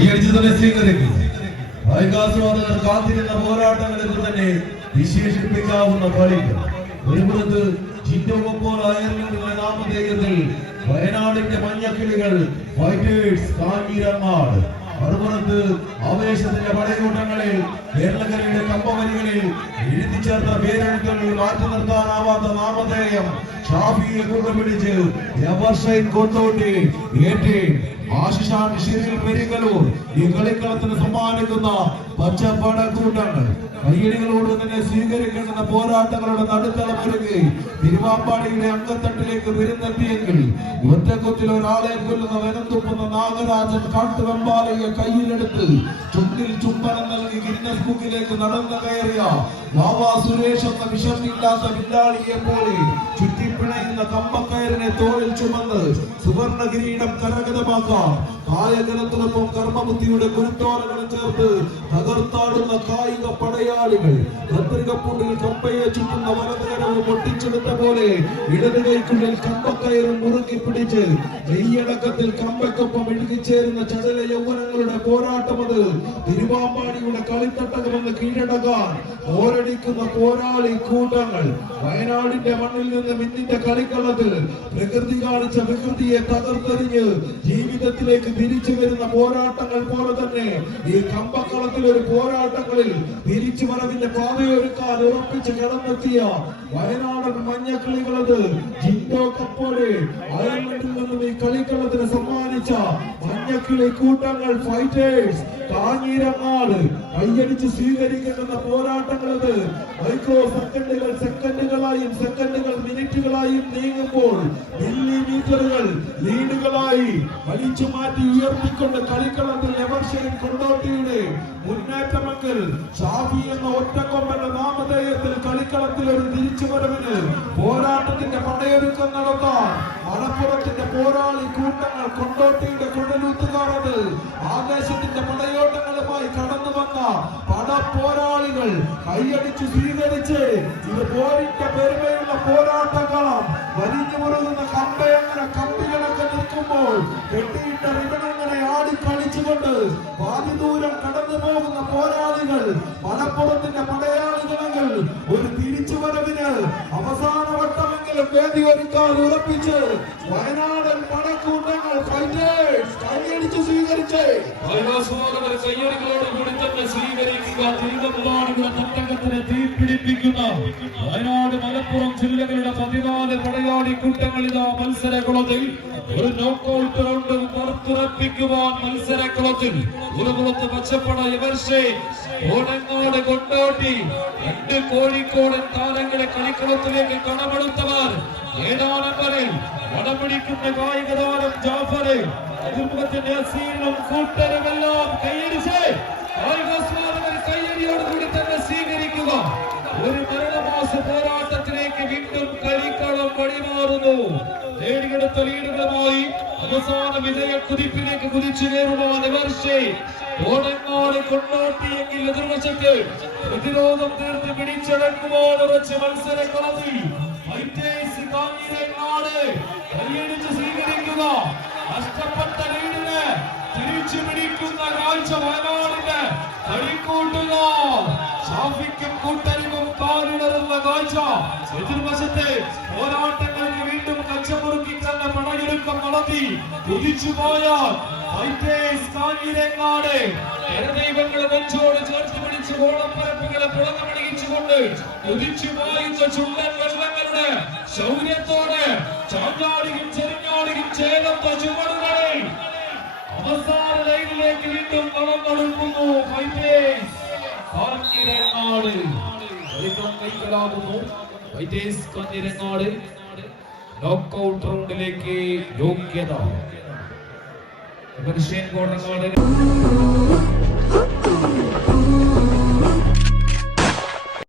കൈയടിച്ച് തന്നെ സ്വീകരിക്കും കാത്തിരുന്ന പോരാട്ടങ്ങളിൽ തന്നെ വിശേഷിപ്പിക്കാവുന്ന കളി. ഒരു പുറത്ത് ജിൻഡോപ്പോൾ അയർലൻഡിന്റെ നാമധേയത്തിൽ വയനാടിന്റെ മഞ്ഞക്കിളികൾ ഫൈറ്റേഴ്സ് കാഞ്ഞിരങ്ങാട് മറുപുറത്ത് ആവേശത്തിന്റെ പടയോട്ടങ്ങളിൽ കേരളക്കരയുടെ കമ്പവരികളിൽ എഴുതി ചേർത്ത പേരെഴുത്തുകളിൽ മാറ്റി നിർത്താനാവാത്ത നാമധേയം ഷാഫിയെ കൂട്ടുപിടിച്ച് എവർഷൈൻ കൊണ്ടോട്ടി ഏറ്റേ ആശിഷാൻ ഷിറിൽ പെരിങ്ങലൂർ ഈ കളിക്കളത്തിന് സമ്മാനിക്കുന്ന പച്ചപ്പട കൂട്ടങ്ങൾ കയ്യടികളോട് തന്നെ സ്വീകരിക്കേണ്ടുന്ന പോരാട്ടങ്ങളുടെ നടുത്തളം ഒരുങ്ങി തിരുവാമ്പാടിയുടെ അംഗത്തട്ടിലേക്ക് വിരുന്നെത്തിയെങ്കിൽ ഒറ്റക്കൊത്തിൽ ഒരാളെ കൊല്ലുന്ന വനത്തുപ്പുന്ന നാഗരാജൻ കാട്ടുവെമ്പാലയെ കയ്യിലെടുത്ത് ചുണ്ടിൽ ചുംബനം നൽകി ഗിന്നസ് ബുക്കിലേക്ക് നടന്നു കയറിയ ബാബാ സുരേഷ് എന്ന വിഷമില്ലാത്ത വില്ലാളിയെ പോലെ ചുറ്റിപ്പിണയുന്ന കമ്പക്കയറിനെ തോളിൽ ചുമന്ന് സുവർണ കിരീടം കരകതമാക്കാം കായകലത്തിനൊപ്പം കർമ്മബുദ്ധിയുടെ കുരുത്തോലകളും ചേർത്ത് തകർത്താടുന്ന കായിക പടയാളികൾ കത്രികപ്പുണ്ടിൽ കമ്പയെ ചുറ്റുന്ന വലതുകരവും പൊട്ടിച്ചെടുത്ത പോലെ ഇടതുകൈക്കുള്ളിൽ കമ്പക്കയറും മുറുക്കി പിടിച്ച് നെയ്യടക്കത്തിൽ കമ്പയ്ക്കൊപ്പം ഇഴുകിച്ചേരുന്ന ചടല യൗവനങ്ങളുടെ പോരാട്ടമത് തിരുവാമ്പാടിയുടെ കളിത്തട്ടകമെന്ന് കീഴടക്കാൻ പോരടിക്കുന്ന പോരാളി കൂട്ടങ്ങൾ. വയനാടിന്റെ മണ്ണിൽ നിന്ന് മിന്നിന്റെ കളിക്കളത്തിൽ പ്രകൃതി കാണിച്ച വികൃതിയെ തകർത്തെറിഞ്ഞ് ജീവിതത്തിലേക്ക് തിരിച്ചു വരുന്ന പോരാട്ടങ്ങൾ പോലെ തന്നെ ഈ കമ്പക്കളത്തിൽ ഒരു പോരാട്ടങ്ങളിൽ തിരിച്ചു വരവിന്റെ പാതയൊരുക്കാൻ ഉറപ്പിച്ച് കടന്നെത്തിയ വയനാടൻ മഞ്ഞക്കിളികളത് ജിൻഡോ കപ്പോലെ അയർലൻഡിൽ നിന്നും ഈ കളിക്കളത്തിന് സമ്മാനിച്ച മഞ്ഞക്കിളി കൂട്ടങ്ങൾ ഫൈറ്റേഴ്സ് കാഞ്ഞിരങ്ങാട് കൈയടിച്ച് സ്വീകരിക്കുന്ന പോരാട്ടങ്ങളത് മൈക്രോ സെക്കൻഡുകൾ സെക്കൻഡുകളായും സെക്കൻഡുകൾ മിനിറ്റുകളായും നീങ്ങുമ്പോൾ മില്ലിമീറ്ററുകൾ ലീഡുകളായി വലിച്ചു മാറ്റി ഉയർത്തിക്കൊണ്ട് കളിക്കളത്തിൽ എവർഷയും കൊണ്ടോട്ടിയുടെ മുന്നേറ്റമെങ്കിൽ ഷാഫി എന്ന ഒറ്റക്കൊമ്പന്റെ നാമധേയത്തിൽ കളിക്കളത്തിൽ ഒരു തിരിച്ചുവരവിന് പോരാട്ടത്തിന്റെ പടയൊരുക്കം നടത്താൻ മലപ്പുറത്തിന്റെ പോരാളി കൂട്ടങ്ങൾ കൊണ്ടോട്ടിയുടെ കുഴലൂത്തുകാരത് ആവേശത്തിന്റെ പടയോട്ടങ്ങളുമായി കടന്നു വന്ന പട പോരാളികൾ കൈയടിച്ചു സ്വീകരിച്ച് ഇത് പോരിന്റെ പെരുമയുള്ള പോരാട്ടക്കളം വലിഞ്ഞു മുറുകുന്ന കമ്പയങ്ങനെ കമ്പികളൊക്കെ നിൽക്കുമ്പോൾ കെട്ടിയിട്ട റിബണങ്ങനെ പാതി ദൂരം കടന്നു പോകുന്ന പോരാളികൾ മലപ്പുറത്തിന്റെ പടയാളികളെങ്കിൽ ഒരു തിരിച്ചുവരവിന് അവസാന വട്ടമെങ്കിലും വേദി ഒരുക്കാൻ ഉറപ്പിച്ച് വയനാടൻ പടക്കൂട്ടങ്ങൾ കയ്യടികളോട് കൂടി തന്നെ സ്വീകരിക്കുക തിരുവമ്പാടുകളുടെ തട്ടകത്തിനെ തീപിടിപ്പിക്കുന്ന. വയനാട് മലപ്പുറം ജില്ലകളുടെ പതിനാല് പടയാളി കൂട്ടങ്ങൾ ഇതാ മത്സരക്കുളത്തിൽ. ഒരു നോക്കൌട്ട് റൗണ്ട് പുറത്തുറപ്പിക്കുവാൻ മത്സരക്കുളത്തിൽ. ഒരു കുളത്ത് പച്ചപ്പട എവർഷേ ഓടങ്ങോട് കൊണ്ടോട്ടി രണ്ട് കോഴിക്കോടൻ താരങ്ങളെ കളിക്കളത്തിലേക്ക് കടമെടുത്തവർ. ഏതാനും വരെ വടപിടിക്കുന്ന കായിക താരം ജാഫറ് എതിർമുഖത്തിന്റെ അസീനും കൂട്ടരുമെല്ലാം. കൈയടിച്ച്. കായികാസ്വാദകർ കൈയടിയോട് കൂടി തന്നെ സ്വീകരിക്കുക. ഒരു മരണമാസ പോരാട്ടത്തിലേക്ക് വീണ്ടും കളിക്കളം വഴിമാറുന്നു നേടിയെടുത്ത ലീഡുകളുമായി അവസാന വിജയ കുതിപ്പിലേക്ക് കുതിച്ചു കയറുവാൻ വർഷേ ഓടങ്ങാട് കൊണ്ടോട്ടിയെങ്കിൽ എതിർവശത്ത് പ്രതിരോധം തീർത്ത് പിടിച്ചടക്കുവാൻ ഉറച്ച കാഞ്ഞിരങ്ങാട് സ്വീകരിക്കുക. നഷ്ടപ്പെട്ട തിരിച്ചു പിടിക്കുന്ന കാഴ്ച വയനാടിന്റെ കളിക്കൂട്ടുക ഷാഫിക്കും കൂട്ടരിവും കാലിടറുന്ന കാഴ്ച. എതിർവശത്തെ പോരാട്ടങ്ങൾക്ക് വീണ്ടും കച്ചമുറുക്കി തന്നെ പടയൊരുക്കം നടത്തി. കുതിച്ചു പോയാൽ ഫൈറ്റേഴ്സ് കാഞ്ഞിരങ്ങാട്. ജനദൈവങ്ങളെ നെഞ്ചോട് ചേർത്ത് പിടിച്ച് ഓണപ്പരപ്പുകളെ പുളന്നമണിയിച്ചുകൊണ്ട് കുതിച്ചു പായുന്ന ചുണ്ടൻ വെള്ളങ്ങളുടെ ശൗര്യത്തോടെ ചാഞ്ചാടിയും ചെറിഞ്ഞാടിയും ചേർത്ത ചുവടുകളിൽ അവസാന ലൈനിലേക്ക് വീണ്ടും കളമെടുക്കുന്നു ഫൈറ്റേഴ്സ് കാഞ്ഞിരങ്ങാട് കളിക്കളം കൈക്കലാകുന്നു. ഫൈറ്റേഴ്സ് കാഞ്ഞിരങ്ങാട് നോക്കൌട്ട് റൗണ്ടിലേക്ക് യോഗ്യത. മനുഷ്യൻ കോടങ്ങാട്